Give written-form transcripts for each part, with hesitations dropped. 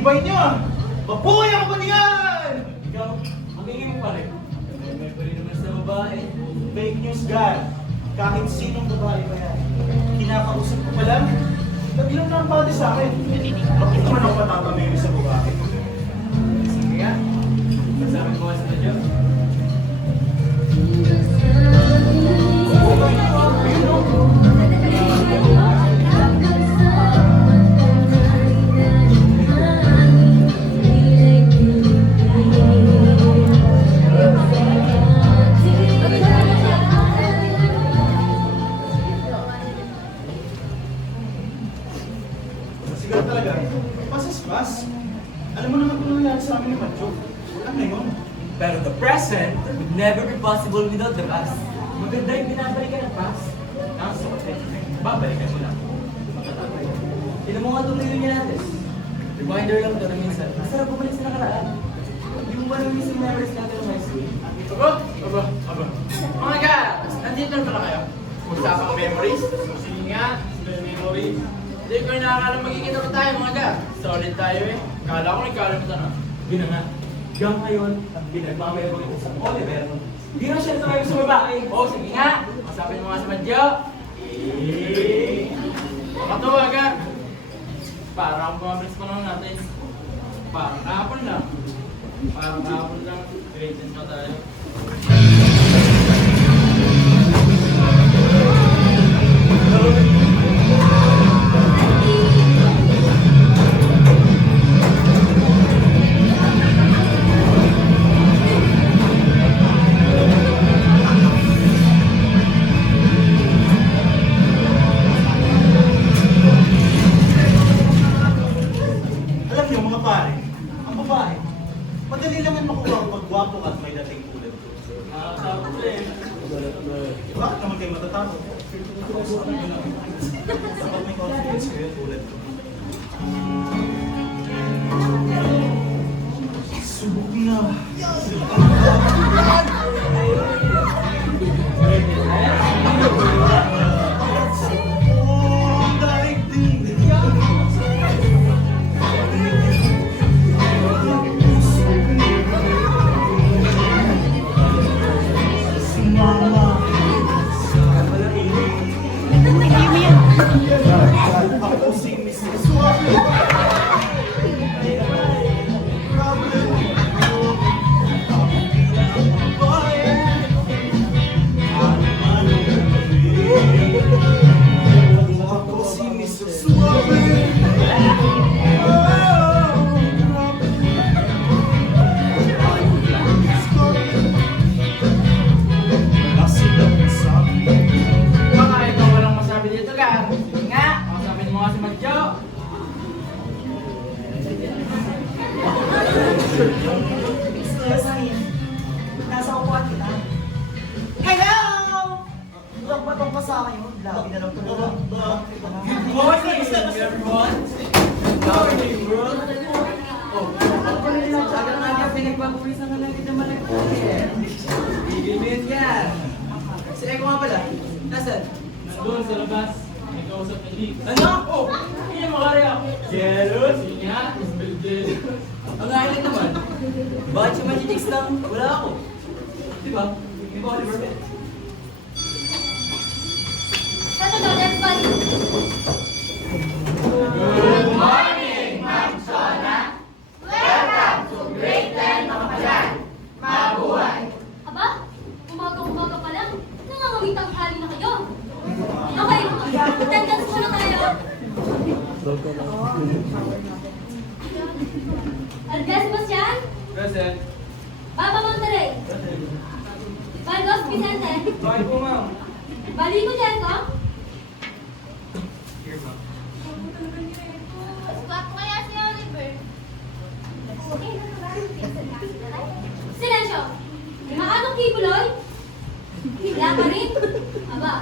tibay niyo ah! Mabuhay ang kabatingan! Ikaw, ang ingin mo pa rin. May pa rin naman sa babae. Fake news, God. Kahit sinong babae pa yan. Kinakausap ko pa lang, nabilang na ang body sa akin. Bakit naman ako matatamili sa babae? Sige nga. Masabi ko sa radyo. Siguro talaga, pasas-pas. Alam mo naman kung nangyari sa amin ni Macho. Ano yun? Pero the present would never be possible without the past. Maganda yung binabalikan ng past. Kaso, babalikan mo lang. Makatatay. Tinan mo nga itong reunion natin. Reminder lang ito na minsan. Masarap bumalik sa nakaraan. Hindi mo ba namiss yung memories natin ng high school? Aba. Mga guys, nandito na pala kayo. Usapang memories. Sige nga, memories. Hindi ko yung nakakala magkikita pa tayo mga guys. Solid tayo eh. Kala ko nagkalimutan na. Yun na nga. Hanggang ngayon, ang pinagmamayroon ko sa Oliver, hindi na siya natayo sa babae. Oh, sige nga. Masapin mo nga sa madyo. Makatuwa ka. Parang bumabilis pa naman natin. Parang kahapon lang. Grade 10 pa tayo. Alam niyo mga pare, ang babae, madali lang yan makuha ang pagwapo at may dating tulad ko. Nakakapos eh. Bakit naman kayo matatakot? Sabi ko lang, dapat may confidence kayo tulad ko. Subok na. Oh, daigdig. Si Mama. Ako si Mrs. Suave. Ako si Mrs. Suave. Baka ikaw walang masabi dito ka. Sige nga, masapin mo nga si madyo. Excuse me. Nasa upuan kita. Hello! Huwag ba itong kasama yun? Lagi na lang ito na lang. Good morning, everyone. How are you, bro? Pinagpapawisan ka lang kita malagay. Bigil mo yun yan. Si Eko nga pala. Nasaan? Doon sa labas, may kausap ni Lee. Ano? Oh, hindi mo kaya. Jealous? Sige nga, isbildin. Ang highlight naman, bakit siya magigix lang? Wala ako. Di ba? Di ba, Oliver? Ano daw, everybody? Good morning, Ma'am Sona! Welcome to Grade 10 mga palan! Mabuhay! Aba, umaga-umaga pa lang, nangangawitang hali na kayo. Okay, attendance muna tayo. Andres Sebastian, Present. Papa Monterey, Baldos Vicente, Bakit po, ma'am? Balico Jelko, Here, ma'am. Squat kaya si Oliver. Silensyo! Maanong Kibuloy? Wala pa rin? Aba,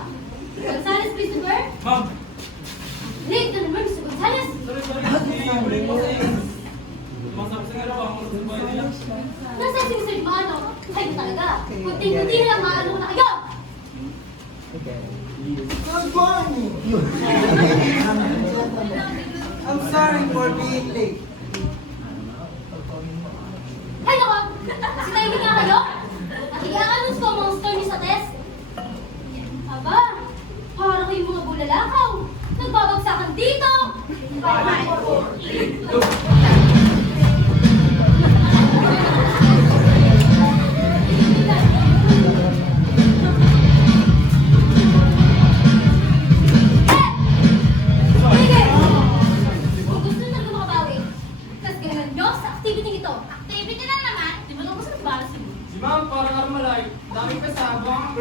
Gonzales Christopher? Ma'am! Late na naman si Gonzales! Sorry. Huli ko sa iyo. Masap sa nga ako sa bahay nila. Nasa si Mr. Maano? Kayo talaga! Kunting-kunti na lang maano na kayo! Good morning! I'm sorry for being late. magnanakaw. Nagbabagsakan dito. Sige! Kung gusto nyo talaga makabawi, tas galingan nyo sa activity ito. Activity na naman? Di ba lang gusto nagbara si Lou? Si ma'am, parang Armalay. Daming kasama.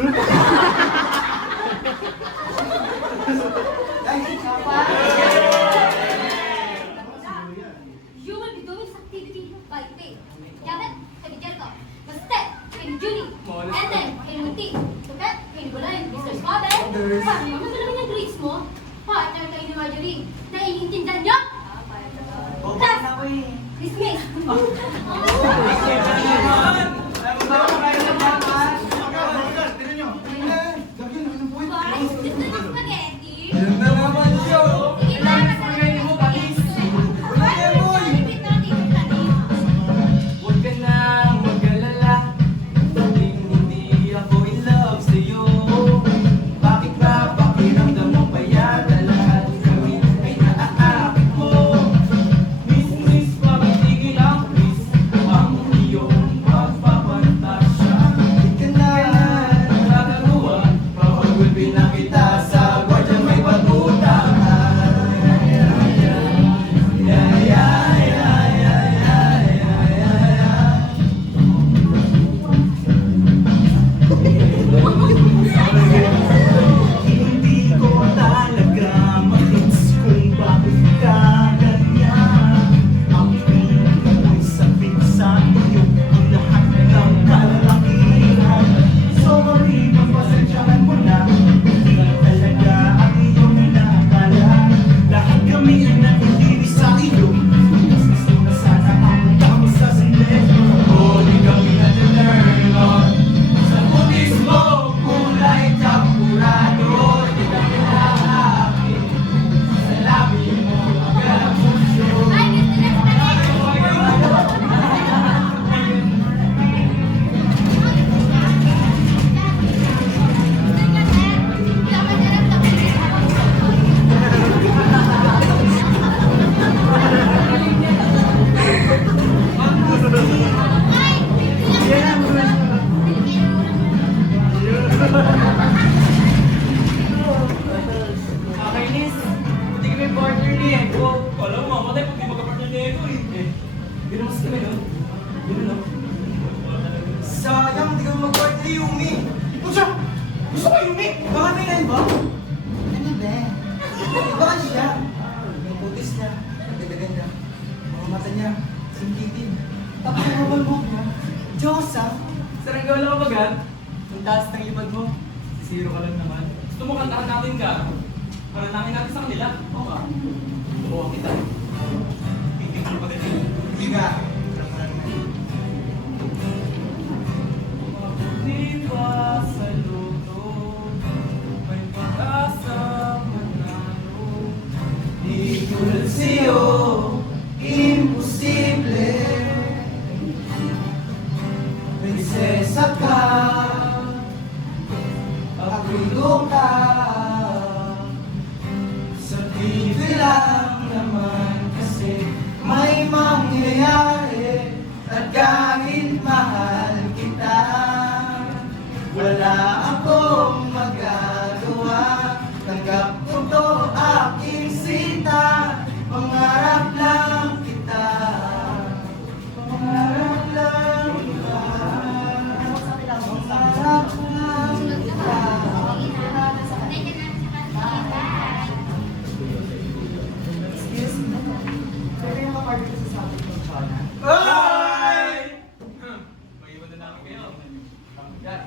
You will be doing this activity by pay. Yamet, kay Jericho. Basta, kay Julie. And then, kay Munti. Tukat, kay Bulay, Mr. Spabel. Parang naman talaga yung grades mo. Partner kayo ni Marjorie. Naiintindihan niyo? Tas, dismiss. Guys, gusto niyo spaghetti? Sige ba, repeat natin yung tanong. Huwag ka nang mag-alala, hindi ako in love sa'yo. Bakit ba pakiramdam mo pa yan? Lahat gawin ay naaakit mo. Miss, pakitigil ang please, ang iyong pagpapantasya. Di ka na nakagawa, papagulpin na kita sa gwardyang may batuta. Hindi ko talaga magets kung bakit ka ganyan. Ang piling ko'y sabik sa iyo ang lahat ng kalakihan. Sorry, pagpasensyahan mo na, hindi talaga ang iyong inaakala. Lahat kami ay nakikinig sa iyo. Mas gusto na sana ang tama sa silet. Oh, di kami na-learn on. Sa putis mo, kulay champurado. Di kami nakakit. Sa labi mo, magkakapusyo. Ay, gusto niya spaghetti. Nakakainis. Buti kami partner ni Ego. Alam mo, matay pag di magka-partner ni Ego eh. Ginawa sa kami, no? Gano'n, no? Sayang, di ka mag-work ni Yumi. Pucha! Gusto ko Yumi! Baka may nine ba? Ano ba? Baka siya. Yung putis niya, nagdaganda. Mga mata niya, singkitin. Tapos yung mabal mo. Diyosa. Saranggaw lang ka bagat. Ang taas ng lipad mo. Zero ka lang naman. Gusto mo kantahan natin ka? Panalangin natin sa kanila. Oo ka. Tubuhan kita. Hindi ko pa din. Hindi ka. Di ba sa luto may pag-asa manalo? Di tulad sa'yo, imposible. Prinsesa ka, ako'y loka. Sa TV lang naman kasi may mangyayari. At kahit mahal kita, wala akong magagawa. Tanggap ko to aking sinta. Pangarap lang kita. Pangarap lang kita. Pangarap lang kita. Excuse me. Pwede yung kapartner sa sabi ng Chona? Bye! Mag-iwan na namin kayo. Yan.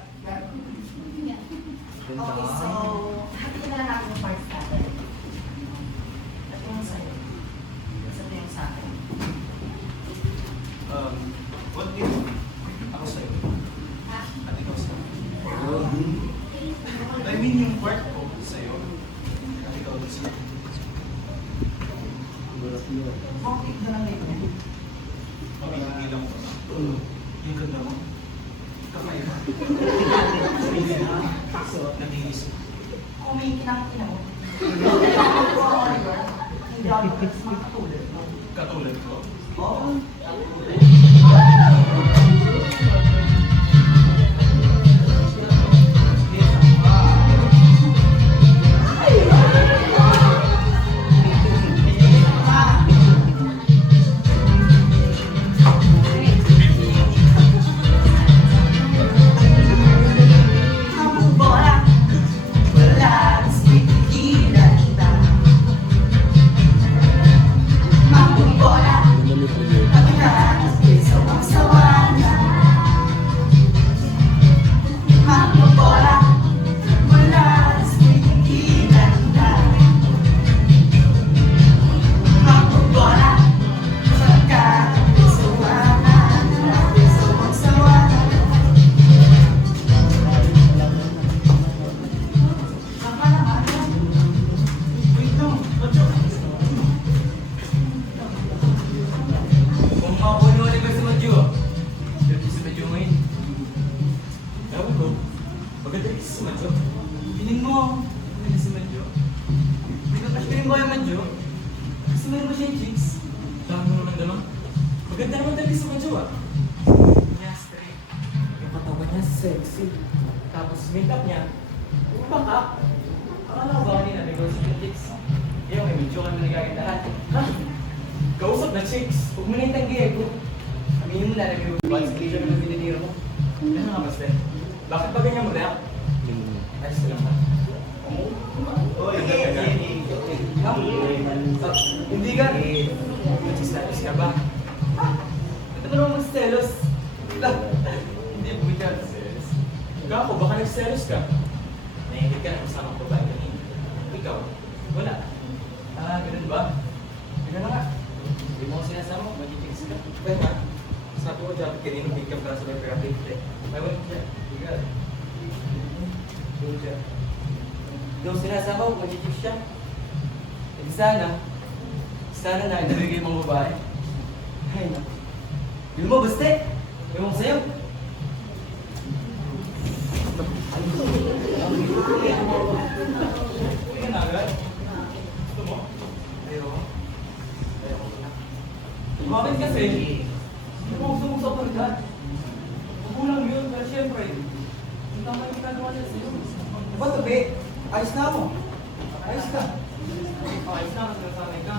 Okay, so, hatiin na lang natin yung parts natin. At yung sa'yo. Isa ito yung sa akin. What if ako sa'yo? At ikaw sa'yo? I mean yung part ko sa'yo. At ikaw din sa'yo. Kontik na lang ito. Hindi lang ko. Yung ganda mo. Kakaiba. Suot na bihis. Kung may kinang-kinang, Hindi ako katulad mo. Katulad ko. Oo. Kung mapuno ni ba si Madjo? Pero si Madjo ngayon. Ewan ko. Maganda rin si Madjo. Piling mo. Maganda si Madjo. Hindi ka piling mo yung Madjo. Kasi meron ba siya yung chicks? Dami mo naman gano'n. Maganda naman talaga si Madjo ah. Niya straight. Yung katawan niya sexy. Tapos makeup niya. Baka. Akala ko ba kanina may ghost yung chicks? Yung may Madjo kami nagagandahan. Ha? Kausap na chicks. Huwag mo na yung tanggihan ko. Aminin mo na, nag-iwan sa picture ng pinanira mo. Ano nga, Master? Bakit ba ganyan mo react? Ayos ka lang ba? Oy, Ha? Hindi ka? Nagsistatus ka ba? Ito ba naman magselos? Hindi po ka nagselos. Kako, baka nagselos ka. Nahilig ka na kasama ko ba kanina? Ikaw? Wala. Ganun ba? Ganun nga. Hindi mo ko sinasama, mag-i-fix ka. Kaya nga, sabi ko dyan, kanina big ka para sa may pera-pig. May wala siya. Bigal. Doon siya. Doon sinasama ko, mag-i-fix siya. E sana na, nabigay mong babae. Ay, naku. Hindi mo, baste! Ewan ko sa'yo. Uy, na agad. Gusto mo? Ayoko. Ayoko na. Bakit kasi? Hindi mo gusto mong sobrang ka. Magulang yun, pero syempre, ang tama yung ginagawa niya sa'yo. Ba't tabi? Ayos na ako. Ayos ka. Ayos na, sinasanay ka.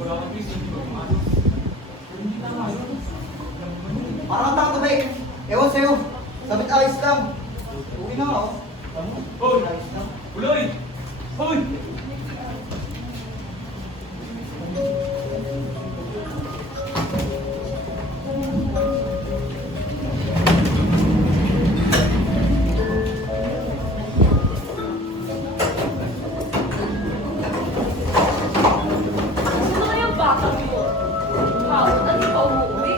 Wala kang please, hindi ko kumalos. Pero hindi tama yun. Alam mo yun. Parang kang tabi. Ewan sa'yo. Sabit ayos lang. Uwi na nga oh. Alam mo? Hoy! Ayos lang. Uloy! Hoy! Sino kayang bata mo? Bakit? Ano ba umuwi?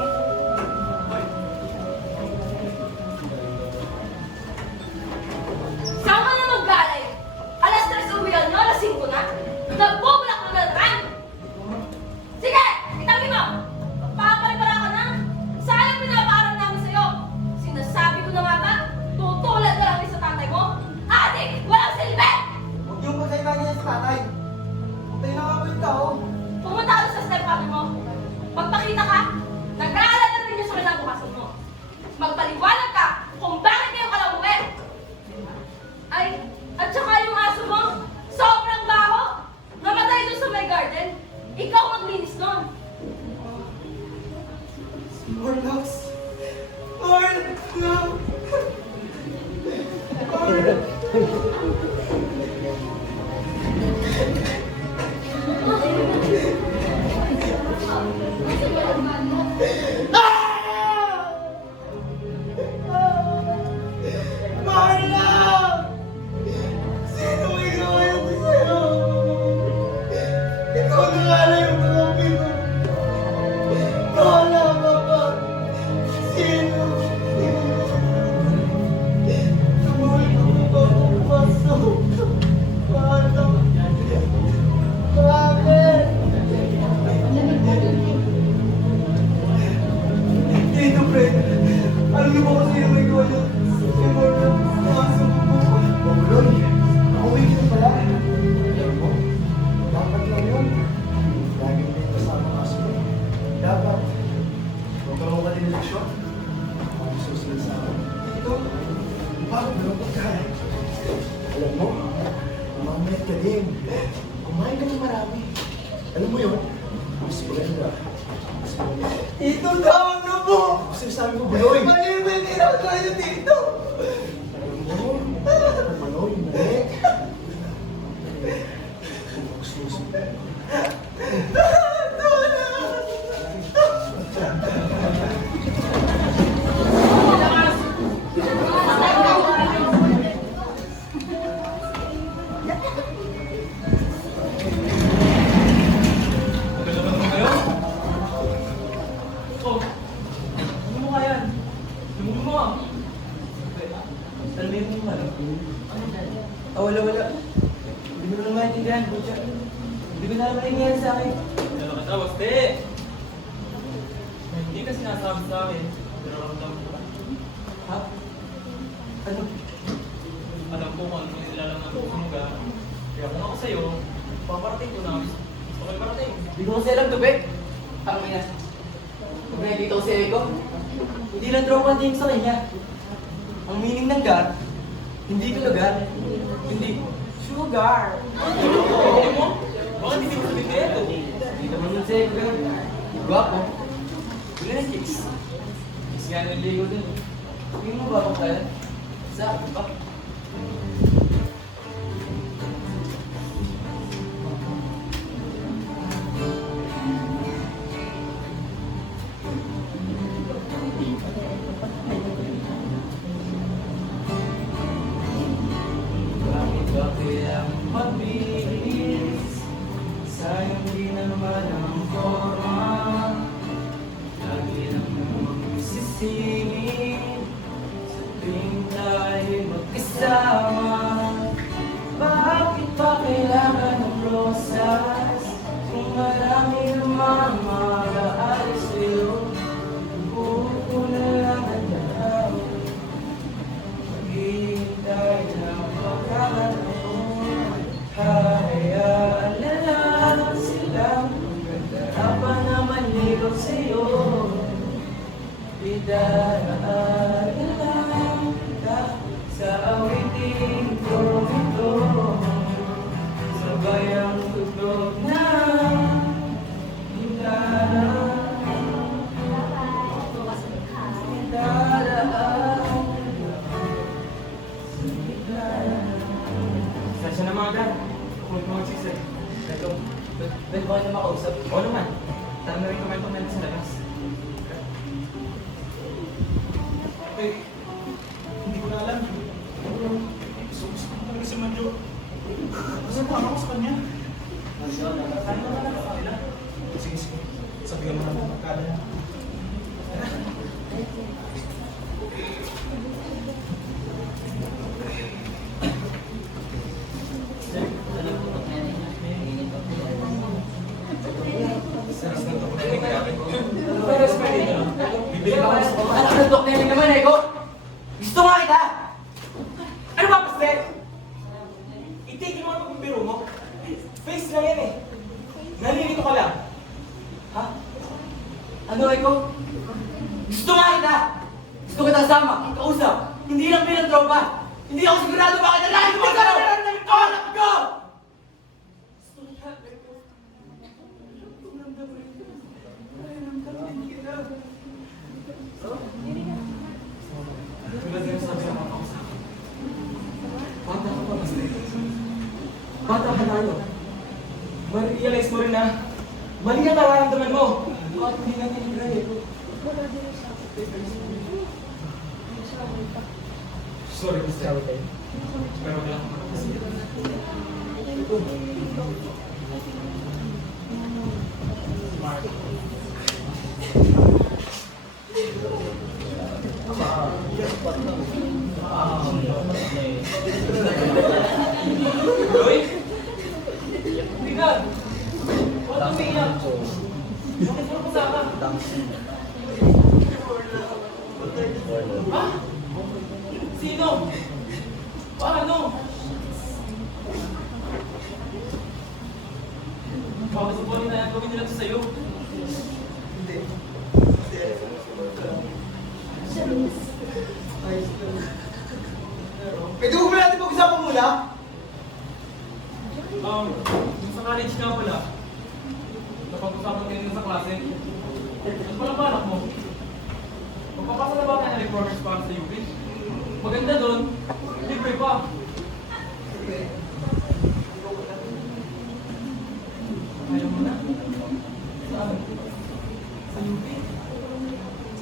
Saan ka na maggalay? Alas 3 uwi yan, alas 5 na? Nagbubulak na naman! Sige! Itangin mo! Magpapalipara ka na! Saan ang pinaparang namin sa'yo? Sinasabi ko na nga ba? Tutulad na lang din sa tatay mo? Adik! Walang silbi! Huwag niyong pagkaiba niya sa tatay. Tayo na nga po yung tao. Pumunta ka sa stepfather mo. Magpakita ka. Nag-aalala rin niyo sa kinabukasan mo. Magpaliwanag ka kung bakit kayo ka lang uwi. Ay, at saka yung aso mo, sobrang baho. Namatay doon sa my garden. Ikaw maglinis nun. Morlax. Morlax. Kumain ka ng marami. Alam mo yun? Mas maganda. Mas maganda. Ito tama na po! Kasi sabi ko, Buloy! Mali ba yung ginagawa niyo dito? Buloy, mali. Gusto. Oh, ano mo kaya? Lumulo mo ah. Alam mo yung ano? Wala. Hindi mo naman maintindihan, Butya. Hindi ko na naman nangyayari sa akin. Ano ka tapos, te? Hindi ka sinasabi sa akin. Pero ramdam ko. Ha? Ano? Alam ko kung ano nilalang ng puso mo ka. Kaya kung ako sa'yo, paparating ko na. Gusto ko parating. Hindi ko kasi alam to, Bek. Ang ina. Kung nakikita ko si Eko, hindi lang tropa din sa kanya. Ang meaning ng gar, hindi ko lugar, hindi sugar. Hindi mo? Bakit hindi mo sabihin kaya ito? Hindi naman nun si Eko. Gwapo. Wala na chicks. Chicks nga naligo dun. Tingin mo ba ako kaya? Sa akin ba? Bakit ba kailang mabilis? Sayang din naman ang forma. Lagi lang namang sisingin sa tuwing tayo magkasama. Bakit pa kailangan ng rosas? Kung marami namang mag-aalis sa'yo, buko na lang ang dalaw. Maghihintay ng pagkakataon. Hayaan na lang silang harapan na manligaw sa'yo. Idaraan na lang kita sa awiting kong ito. Sabay ang tugtog na Sasya na mga gan. Huwag mo magsisig. Ito, pwede ba kayo na makausap? Oo naman. Tara na rin kumento-mento sa labas. Hindi ko na alam. Gusto ko talaga si Manjo. Kasi tama ko sa kanya. Ano na lang sa kanila? Sige. Sabihan mo naman magkala. Bibili ako ng sopa. Anak ng doktor naman, Eko! Gusto nga kita! Ano ba, Pastel? Itigil mo ang pagbibiro mo. Face lang yan eh. Nalilito ka lang. Ha? Ano, Eko? Gusto nga kita! Gusto kita kasama, kausap. Hindi lang bilang tropa. Hindi ako sigurado bakit nalahin mo sa nararamdamin ko! Anak ko! Tulad yung sabi ng mga kausap. Bata ka pa, Pastel. Bata ka tayo. Ma-realize mo rin na mali ang nararamdaman mo. Bakit hindi na tinigray, Eko? Sorry, Pastel. Pero wala akong makakasira. Hoy! Tingnan! Wala kang tingnan! Bakit mo kasama? Ha? Sino? Paano? Bakit sa buwan na gawin nila ito sa'yo? Pwede mo ba natin pag-usapan muna? Yung sa college nga pala, napag-usapan kayo sa klase. Ano pala ba anak mo? Magpapasa na ba tayo ng reformers para sa UP? Maganda doon, libre pa. Ayaw mo na? Saan? Sa UP?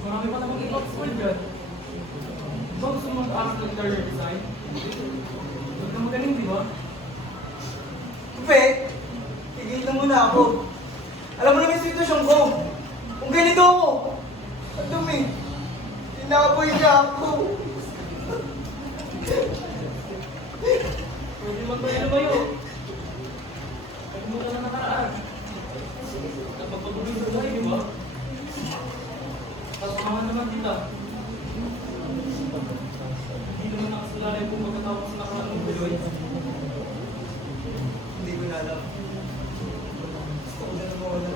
Marami pa namang ibang school dyan. Ba gusto mo mag-ask ng career design? Huwag ka magaling, di ba? Tupe, tigil na muna ako. Alam mo naman yung sitwasyon ko. Kung ganito ako, ang dumi. Inaboy niya ako. Pwede magbayo-bayo. Pwede mo na nakaraan. Nagpapagulong sa buhay, di ba? Kasamahan naman kita. Hindi naman nakasalalay kung magkatapos sa nakaraan ng buloy. Hindi ko na alam. Gusto ko na mawala.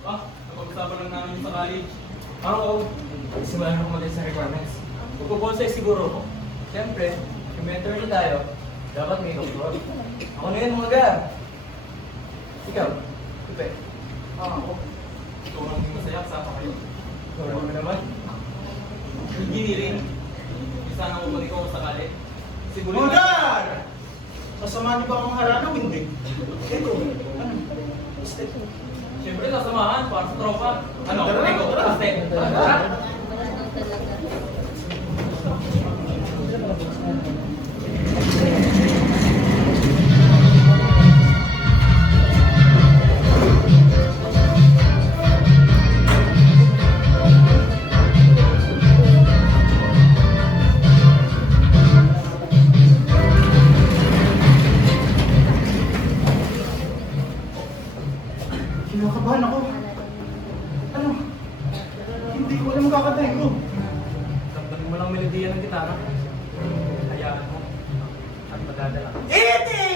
Napag-usapan lang namin yung sa college. Oo, simulan na kumalit sa requirements. Magpuponsay siguro ko. Siyempre, yung mentor niyo tayo, dapat may control. Ako na yun mga gar. Ikaw, Tupe. Ako. Ikaw lang yung masaya, kasama kayo. Ikaw mo naman. Engineering. Isa na mo ikaw sakali. Siguro Mga gar! Masama niyo ba akong harana o hindi? Ito, ano? Siyempre, kasamahan para sa tropa. Ano? Tara na, Ikaw, tara. kaste. Tara. Kinakabahan ako. Ano? Hindi ko alam kakatay ko. Damdamin mo lang melodiya ng gitara. Hayaan mo. At madadala. Iti!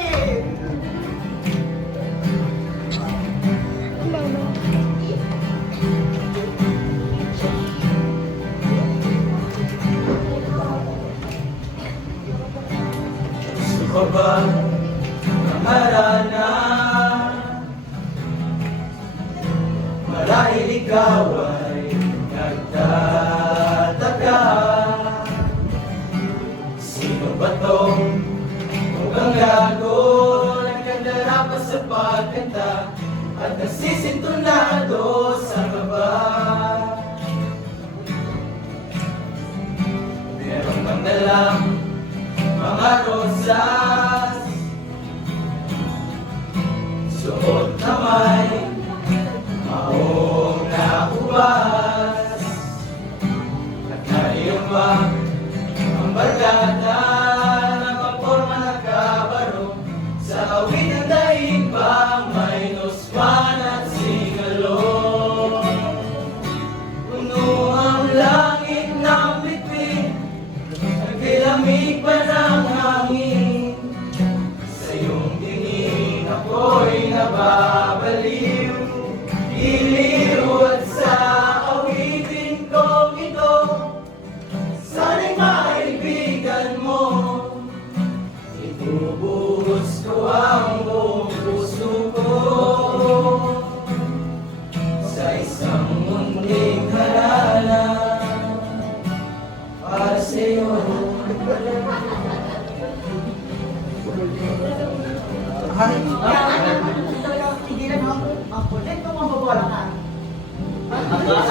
Gusto ko ba maharana? Marahil ikaw ay nagtataka. Sino ba tong mukhang gago? Nagkandara pa sa pagkanta at nasisintunado sa kaba. Meron bang dalang mga rosas, suot na may maong nakubas, at nariyan ba ang barkada ng kaporma na kabaro sa awit ng daig pa may noswan at singalong. Puno ang langit ng bitbit sa'yo.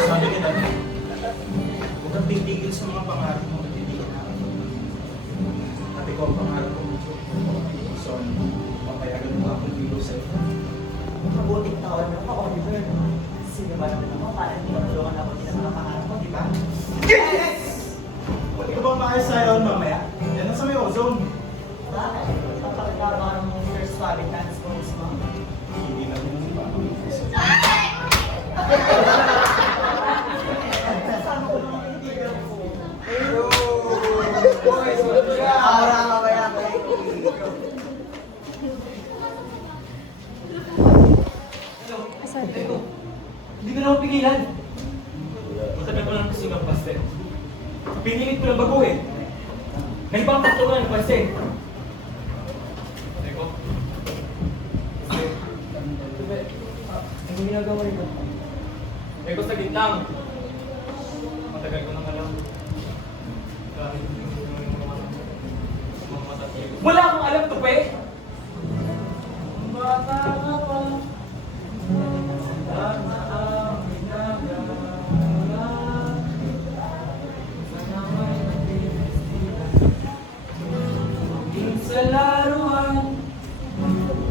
Sabi nila, huwag kang titigil sa mga pangarap mo, titigil na. At ikaw ang pangarap ko. So, papayagan mo akong bilo sa'yo. Mabuting taon na ako, Oliver. Sino ba naman ako para hindi matulungan ako din ang mga pangarap ko, di ba? Yes! Huwag ka bang maayos sa'yo mamaya? Yan ang sa may ozone. Bakit? Papakita ba ng mga first public transport mo? Hindi na yung iba. Kasama ko ng kaibigan ko. Aura ka ba yan, kaibigan? Eko, hindi ko na ako pigilan. Matagal pa lang kasi ng pastel. Pinilit ko ng baguhin. Nagbangkot ko na ng pansin. Eko, ano ginagawa nito? Eko, sa gitnang. Matagal ko nang alam. Kahit mga matatiyos. Wala akong alam to, pe! Bata ka pa. Sa laruan,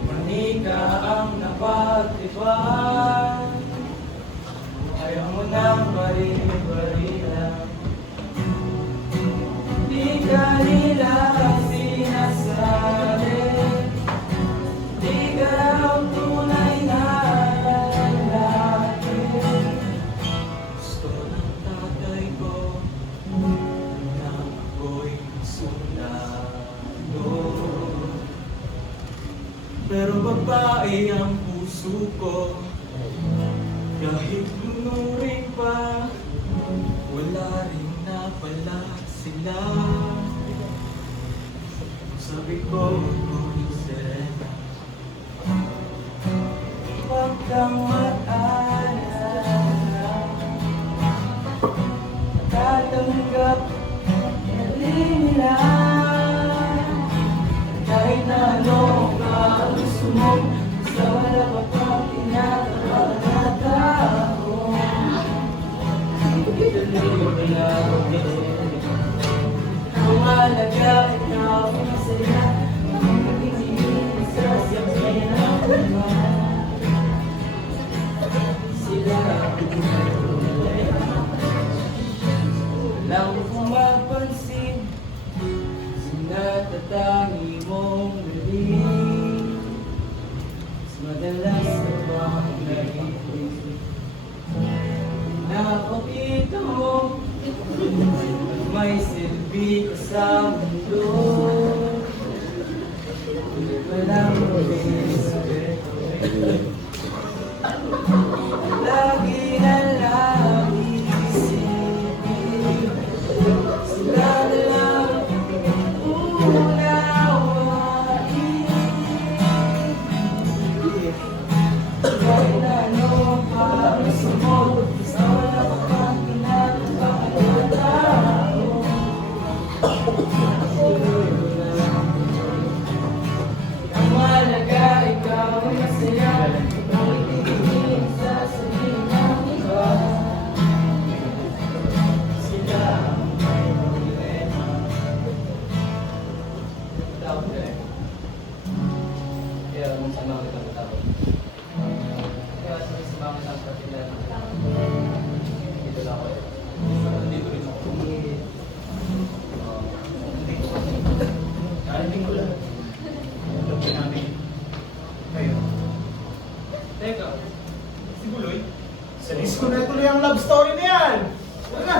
manika ang napagtipan. Ayaw mo nang bari-barilan. Di ka nila sinasabi. Di ka raw tunay na lalaki. Gusto ng tatay ko na ako'y sundalo. Pero babae ang puso ko. Kahit lunurin pa, wala rin na pala sila. Sabi ko, serena, huwag kang mag-alala. Tatanggap na rin nila. Kahit na ano ka gusto mo, sa wala pa pang tinatawag na tao. Kung alaga, ikaw ay masaya. Ang magiging sa siyang naman. Sila walang pumapansin. Sinatatangi mong galing. Mas madalas na bang nag-iisip. Nakapita mo, may silbi ka sa mundo. Walang respeto. Lagi na lagi isipin. Sila na lang unawain. Kahit na ano pa gusto mo, sa wala ka pang ginagawa ng tao. Ang mahalaga, ikaw ay masaya. Ang itigil sa sarili ng iba. Sila ang may problema. Tawag ka eh. Kaya kung saan ako kitang tawag. Kaya sa mga isang particular na dito lang ako eh. Dito rin ako. Karating ko lang. Alam ko namin. Kayo. Teka, si Buloy? Sa disco na tuloy ang love story na yan. Wala na.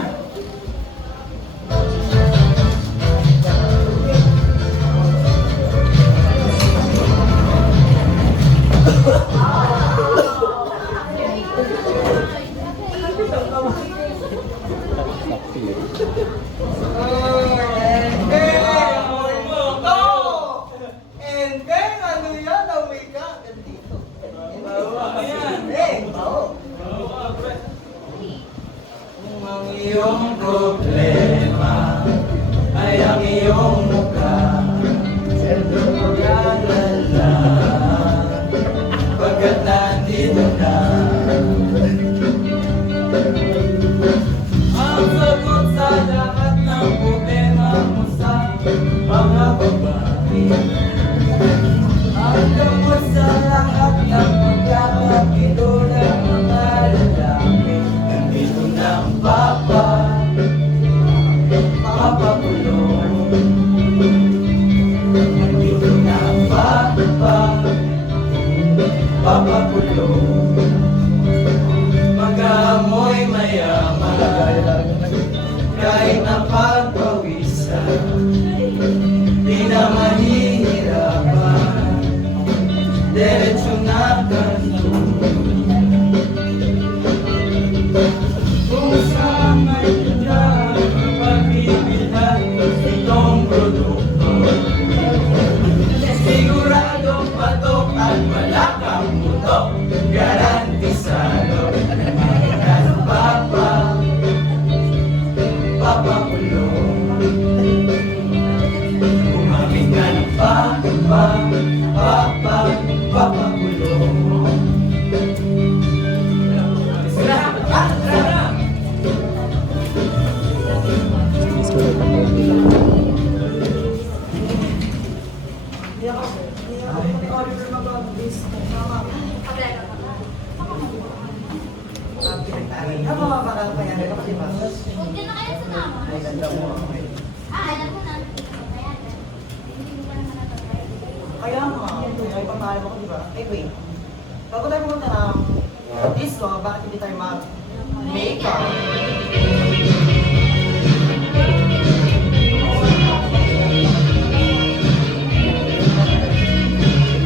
And then, ano yan? Away ka. Ganito. Ang iyong problema iyong mukha. Mag-alala pagkat nandito na ang sagot sa lahat ng problema mo sa mga babae. Ang gamot sa lahat ng pagkakapito ng mga lalaki. Nandito na ang papakulong. Nandito na ang papakulong. Mag-aamoy mayaman kahit napagpawisan. Di na mahihirapan, diretso na kanto. Kung saan may tindahan ang pagbibilhan itong produkto, siguradong patok at malakang putok, garantisado. Ang papakulong. Umaming ka ng papakulong. Ano mga bakal pa yan? Ito kasi ba? Huwag ka na kaya sumama. Ay, ganda mo. Alam mo na. Ayan. Hindi mo pa naman natatay. Kaya nga, ay pamahalam ako, di ba? Ay, wait. Bago tayo pumunta ng disco, bakit hindi tayo mag-makeup?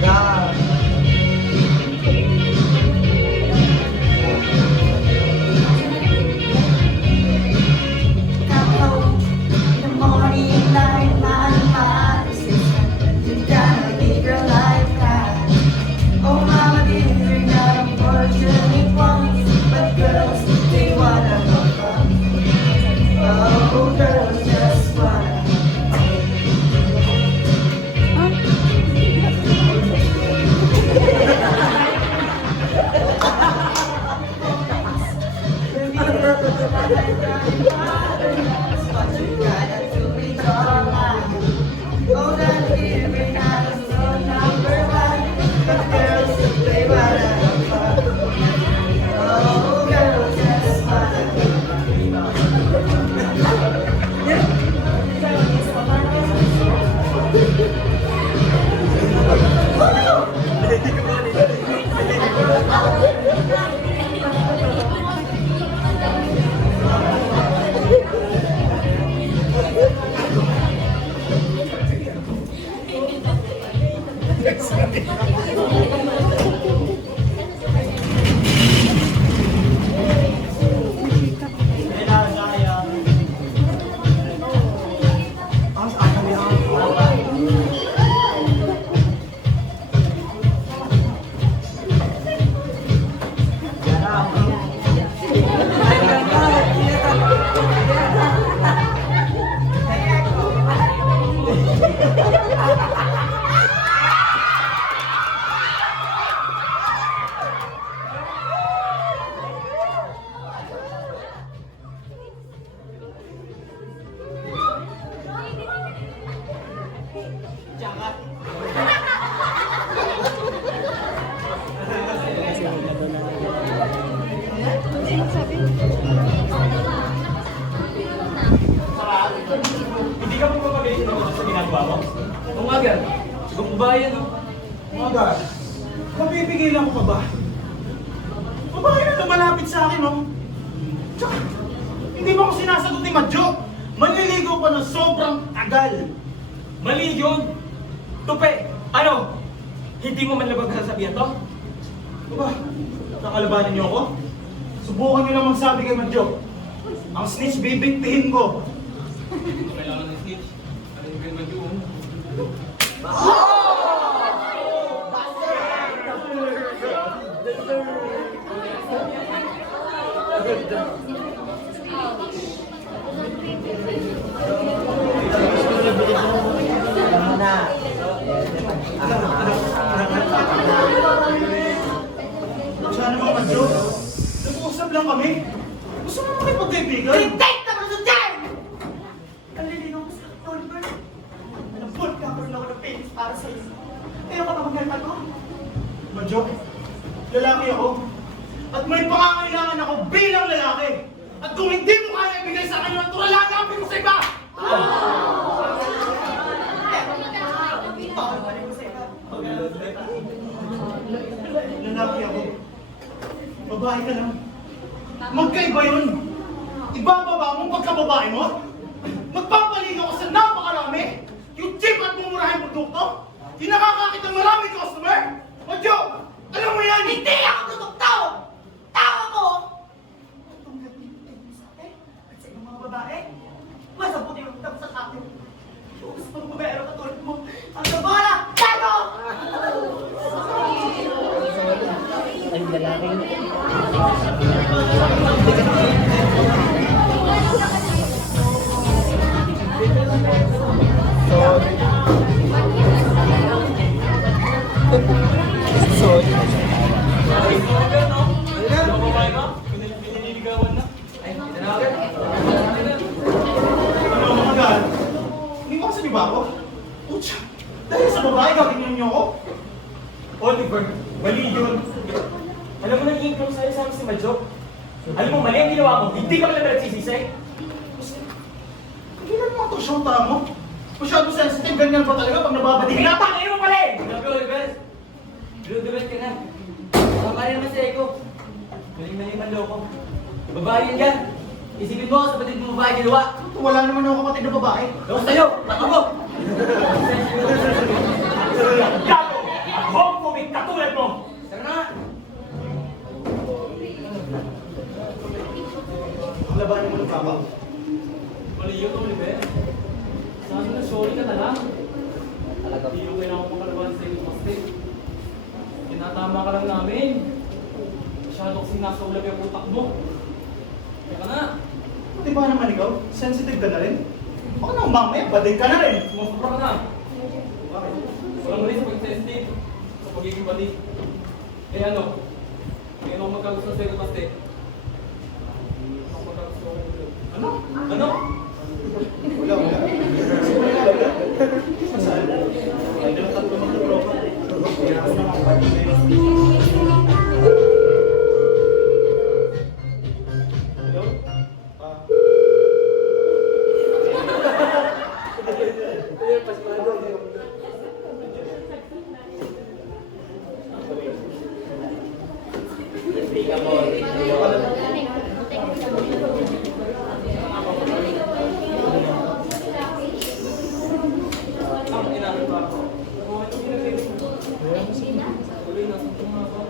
God. Hindi ka magpapagaling sa ginagawa mo? Oo nga, Gar. Sigong bayan, no? Mga God, mapipigilan ko pa ba? Babae na lumalapit sa akin, no? Tsaka, hindi mo ako sinasagot ni Madjo. Manliligaw pa ng sobrang tagal. Mali yun! Tupe! Ano? Hindi mo man labag sasabihan to? Diba? Nakalabanin niyo ako? Subukan niyo lang magsabi kay Madjo. Ang snitch bibigtihin ko. Kailangan ng snitch. Ano yung ganun yun? para sa'yo. Pero kapag magkanta ko, Madyo, lalaki ako. At may pangangailangan ako bilang lalaki. At kung hindi mo kaya ibigay sa akin yung natural, hanapin mo sa iba! bawal pa rin ko sa iba. Lalaki ako. Babae ka lang. Magkaiba yun. Ibababa mo pagkababae mo? Magpapaligaw ka sa napakarami? Yung cheap at mumurahing produkto? Yung nakakakit ng maraming customer? Madyo, alam mo yan! Hindi ako tutok tao! Tao ako! Itong nagtitipid mo sa akin at sa ibang mga babae, mas mabuti yung tapos sa akin. Mas magbabayaro katulad mo. Ang gabara! Gago! Pinililigawan na. Ay, tinawagan. Ano mga gal? Hindi ko kasi di ba ako? Pucha, dahil sa babae gagawin niyo ako? Oliver, mali yun. Alam mo naging close sa'yo sa si Madjo? Alam mo, mali ang ginawa mo. Hindi ka pala nagsisisi. Hindi na mga to siyang tama mo. Masyado sensitive, ganyan pa talaga pag nababalik. Tinatangin mo pala eh! Grabe, Oliver. Ludulat ka na. Tama rin naman si Eko. Mali-mali man loko. Babae yun yan. Isipin mo, sa batid mo babae ginawa. Wala naman ako kapatid na babae. Loko sa'yo! Tato mo! Gago! Homophobic katulad mo! Tara na! Labanin mo ng papa. Mali yun, Oliver. Sabi na, sorry ka na lang. Talaga. Hindi yung kailangan mo kalaban sa iyo, Maste. Tinatama ka lang namin. Masyado kasing nasa ulap yung utak mo. Kaya ka na. Di ba naman ikaw? Sensitive ka na rin? Baka na mamaya, bading ka na rin. Sumasubra ka na. Bakit? Walang mali sa pag-sensitive. Sa pagiging bali. Eh ano? Ngayon ako magkagusto sa iyo, Maste. Ako magkagusto. Ano? Ano? Wala, wala. Saan? Ay, dalang tatlo magtutropa. Kaya ako naman pati na yun. Hello? Ang inamin pa ako. Bakit ang ginagawa mo? Tuloy, nasa tunga ako.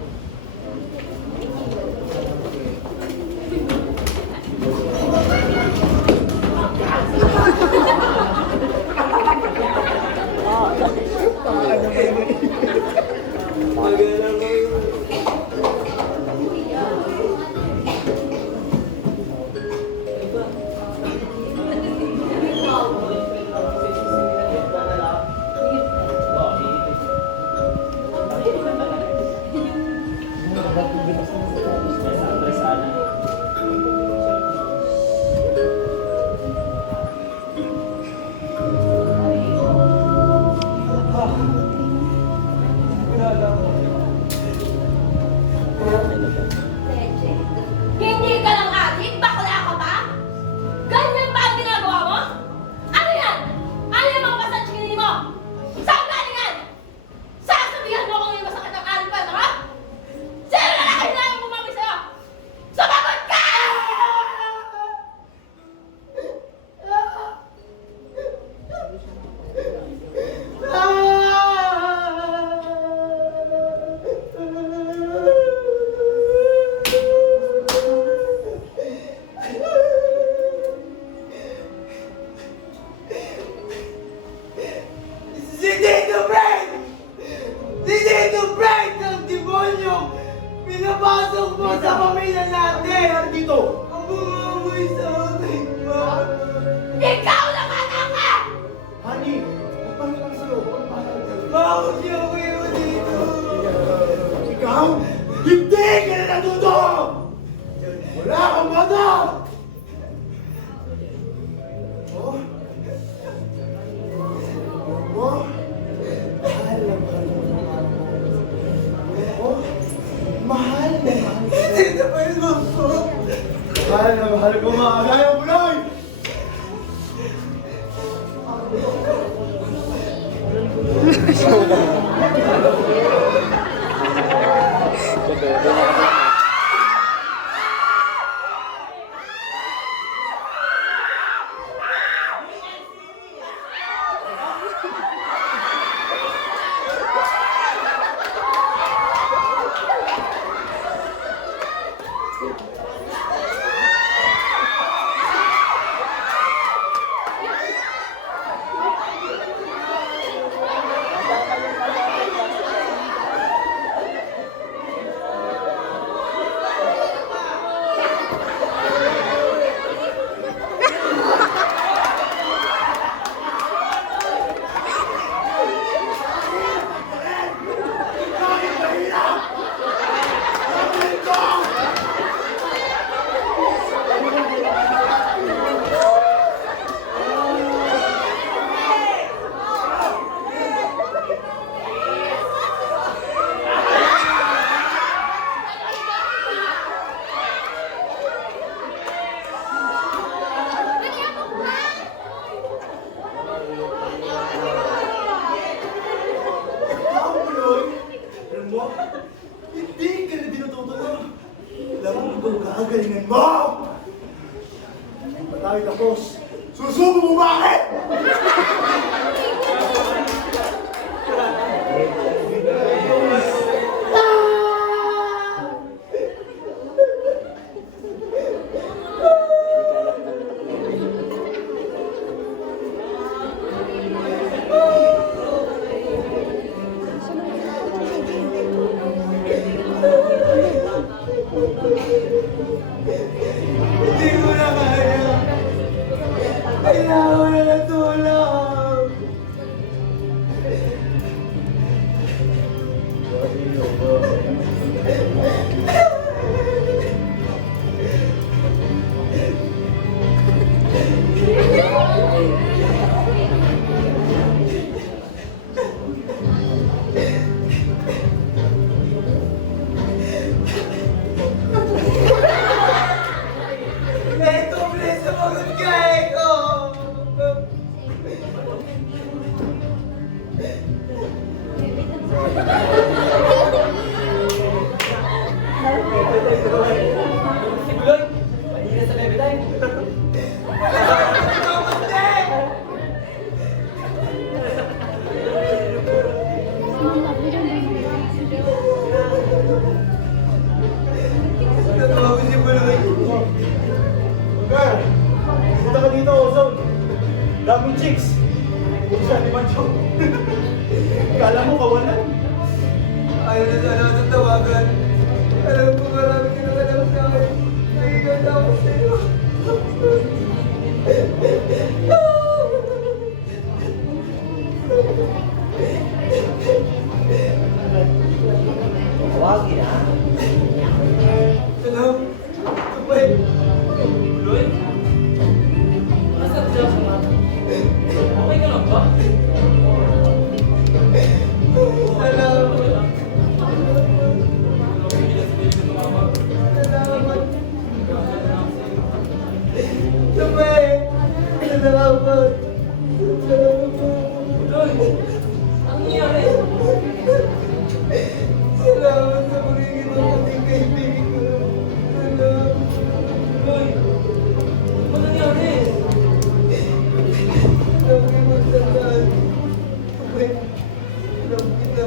Hindi ka lang atin? Bakla ka ba? Ganyan ba ang ginagawa mo? Ano yan? Ano yung mga pasansinin mo? Saan galing yan? Sasabihan mo kung yung masakit ang alin pa, ha? Sino na lang kailangan bumami sa'yo? Sumagot ka! Si Tito Frank! Si Tito Frank ng demonyo! Pinapasok mo sa pamilya natin! Dito! Ang bumamoy sa akin, Mama! Ikaw naman ang ka! Honey, magpahinga lang sa'yo. Bakit siya ko yun dito? Ikaw, hindi ka na natuto! Wala kang mata! Oh? Oh? Mahal na mahal ko mga kaya mo na! Hindi ka na dinututulog. Alam mo ito, gagalingan mo! Hindi pa tayo tapos. Susubo mo bakit? Hindi ko na kaya. Kailangan na ng tulong. Eko, please, sumagot ka, Eko! Si Buloy, kanina sa bebe time. Natawag si Buloy. Girl, punta ka dito, Ozone. Daming chicks. Kung siya, di ba, Joe? Kala mo kawalan? Ayaw na sana ako sa tawagan. Alam ko marami kinakalang sa akin. Nagiganda ako sa'yo. Tawagin ha. Hello? Sabay. Buloy? Nasaan siya? Okay ka lang ba? Salamat. Sabay. Salamat. Buloy! Ang nangyari? Salamat sa pagiging ng ating kaibigan ko. Salamat. Buloy! Ano nangyari? Sabi mo sa saan. Sabay. Alam kita.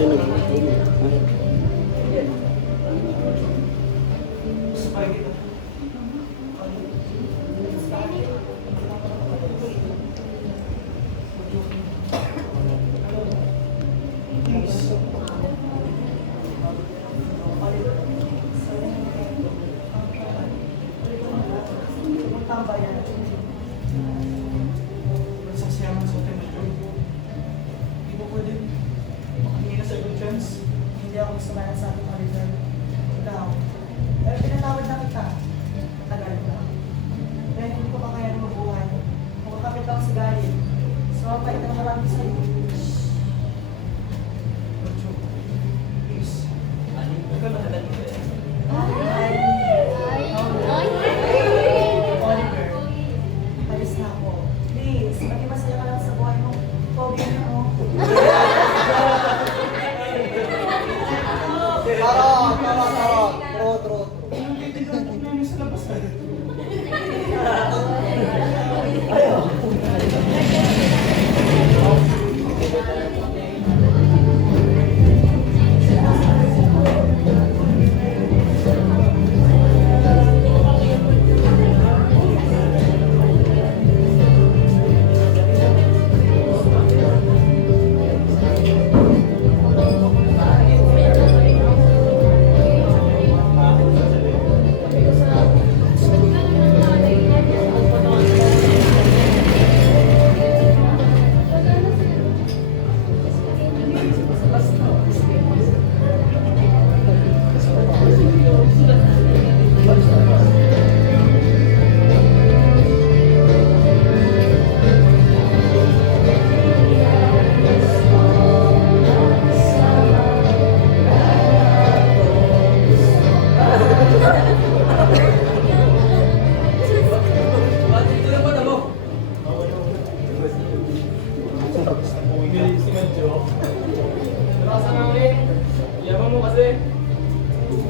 Sabay kita. Please. Tambayan. Nagsasayaman sa atin, Joy. Hindi mo pwede makahingi na second chance. Hindi ako gusto na sa ating Oliver. Ikaw. Pero pinatawad na kita. Tagal na. Dahil hindi ko kakayanin mabuhay. Kung kakapit ako sa galit. So, mapait na marami sa'yo. Joy, please. Huwag ka matagal mo eh. Oliver, alis na ako. Please, maging masaya ka lang sa buhay mo. Pogi na mo. Anong titignan ko namin sa labas?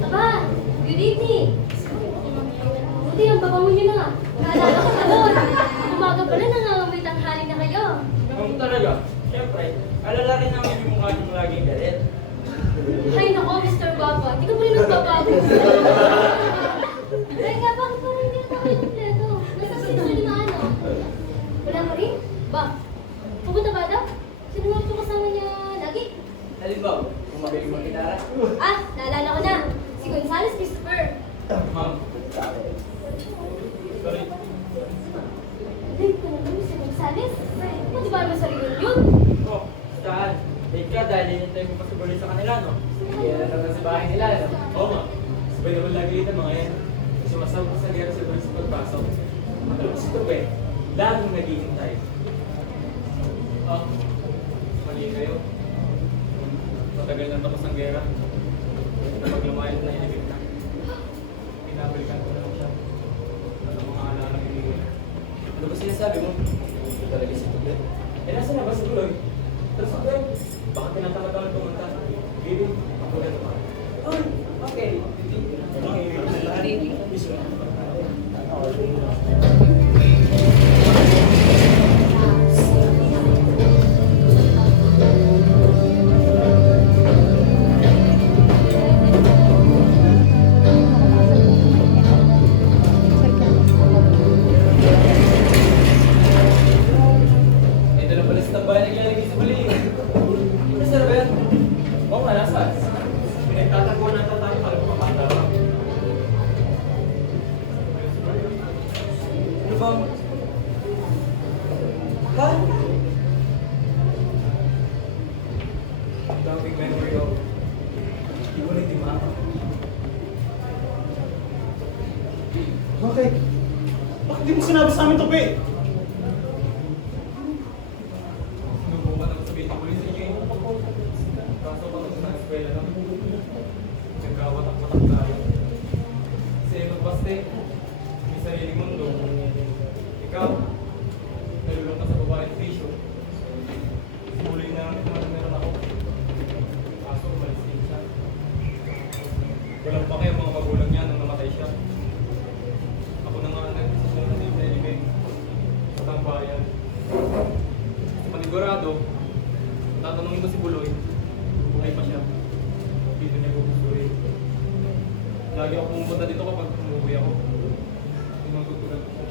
Aba, good evening. Buti ang babango niyo na nga. Naalala ko na doon. Umaga pala nangangamoy tanghali na kayo. Kung talaga, siyempre, alala rin namin yung mukha niyong laging galit. Hay nako, Mr. Baba. Hindi ka muli nagbabago. Ay nga, bakit parang hindi na kayo kompleto? Nasa sino na ano? Wala mo rin? Ba? Pupunta ba daw? Sino nga po kasama niya lagi? Halimbawa, kung magaling mag-gitara. Ah, naalala ko na. Si Gonzales Christopher. Ma'am, sorry. Date ko na doon si Gonzales. Di ba naman sa reunion? Oh, saan? Late ka dahil hinintay mo pa si Boy sa kanila, no? Hindi na naman sa bahay nila, no? Oo nga. Sabay naman lagi dito mga yan. Kasi masama sa gera sa doon sa pagpasok. Matulog si Tupe, laging naghihintay. Ah, mali kayo. Matagal na tapos ang gera. Kapag lumayan na inibig na. Pinabalikan ko na lang siya. Ano mga alalang inibig. Ano ba sinasabi mo? Ito talaga si Tupe. Eh, nasa na ba si Tuloy? Tapos ako yun. Baka tinatamad-tamad pumunta. Gili, ako na naman. Oh, okay. Ito na pala sa tambayan naglalagay sa huli. Nasa na ba yan? Oo nga, nasa. Pinagtataguan na tayo para kumamata. Ano bang? Ha? Ang daming memory ko. Hindi ko na itimaka. Bakit? Bakit di mo sinabi sa amin, Tupi? Sinubukan ako sabihin ng pulis sa inyo. Kaso pa sa eskwela na. Nagkawatak-watak tayo. Kasi magbaste, may sariling mundo. Ikaw, nalulong ka sa babaeng fisyo. Huli na lang ito meron ako. Kaso umalis din siya. Walang pa kayo mga magulang niya nung namatay siya. Ako na nga ang nag-desisyon na nilibig sa tambayan. Panigurado, tatanungin mo si Buloy, buhay pa siya. lagi ako pumunta dito kapag umuwi ako. Yung magtutulog ko.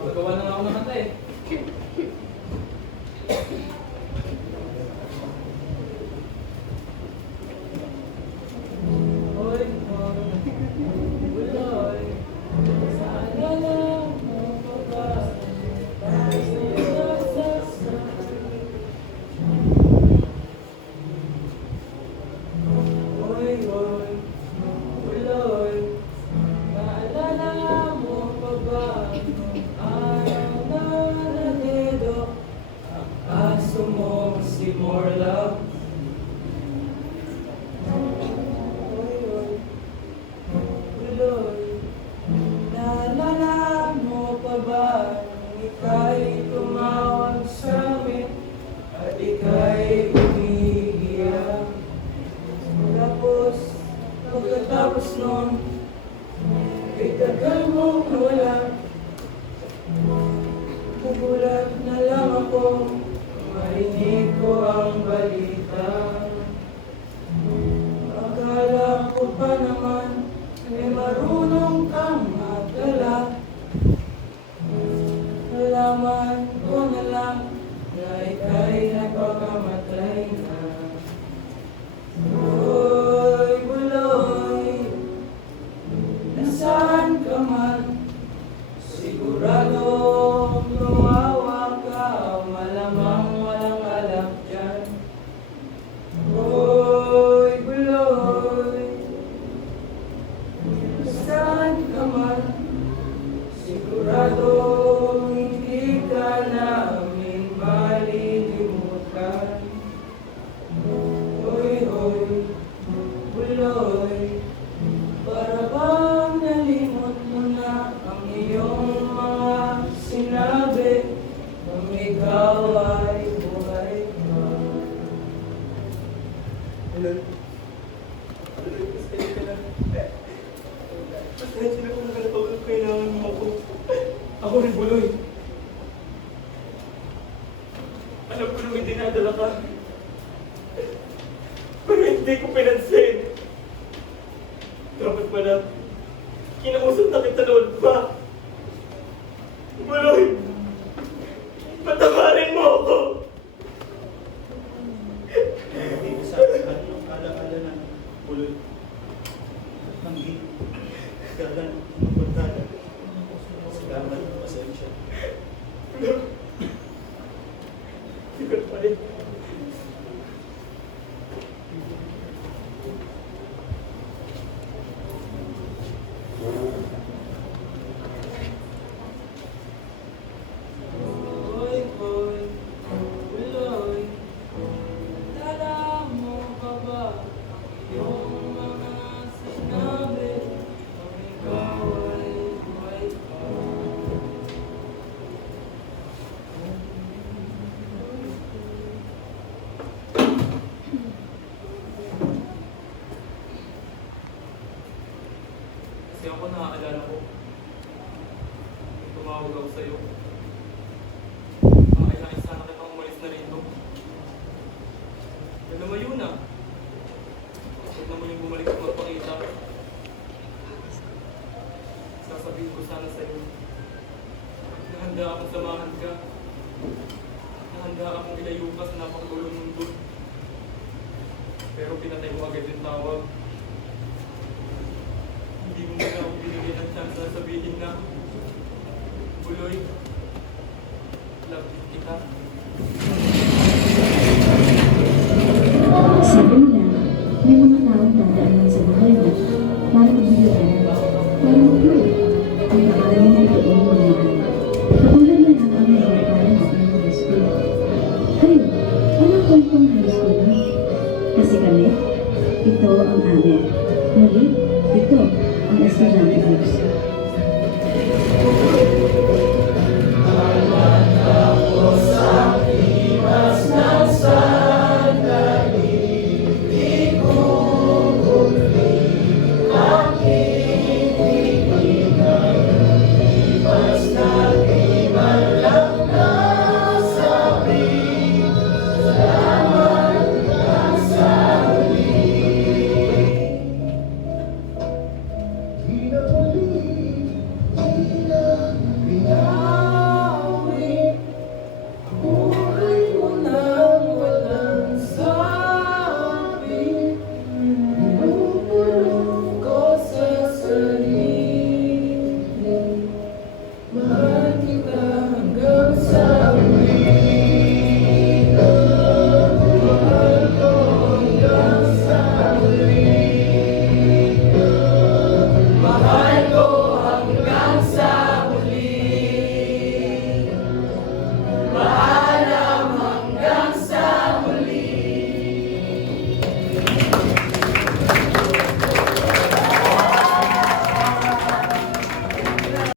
Magawa na nga ako ng kanta eh. Hoy, buloy, sana lang mapabalik sa Hoy, hoy, buloy, naalala mo pa ba nung araw na nalido ang aso mo si Morlove? Hoy, hoy, buloy, naalala mo pa ba nung ika'y tumawag sa amin at ika'y umiiyak? Tapos, pagkatapos nun, ay tagal mong nawala. Nagulat na lang ako, marinig ko ang balita. Akala ko pa naman, ay marunong kang magdala. Nalaman ko na lang, na ika'y napakamatay na. Hoy, buloy, nasaan ka man? Siguradong lumawa ka, malamang walang alam dyan. Hoy, buloy, nasaan ka man? Siguradong hindi ka namin malilimutan. Hoy, hoy, buloy, para bang nalimot mo na ang iyong mga sinabi nung ikaw ay buhay pa? Hello? Pasensya ka na. Pasensya na kung nakatawag kailangan mo ako. Ako rin, Buloy. Alam ko nung dinadala ka. Pero hindi ko pinansin. Dapat pala, kinausap na kita noon pa. Buloy! Patawarin mo ako! Hindi ko sabi ka, kala-kala na, Buloy. Hindi. Kala na, magpuntada. Salamat, pasensya. Sikat pa rin. Hoy, hoy, buloy, naalala mo pa ba ang iyong mga sinabi nung ikaw ay buhay pa? Kasi ako naaalala ko, tumawag ako sa'yo. Kailangan sana kitang umalis na rito. Lumayo na. Huwag na muling bumalik at magpakita. Sasabihin ko sana sa'yo na handa akong samahan ka. Na handa akong ilayo ka sa napakagulong mundo. Pero pinatay ko agad yung tawag. Hindi mo muna ako binigyan ng chance na sabihin na, Buloy, love kita. Sabi nila, may mga taong dadaanan sa buhay mo para magbigyan, para mag-grow, ang paalam na itoong mga katulad na lang ang mga parang ng high school. Kayo, anong kwentong high school na? Kasi kami, ito ang amin. Muli, ito ang Estudyante News.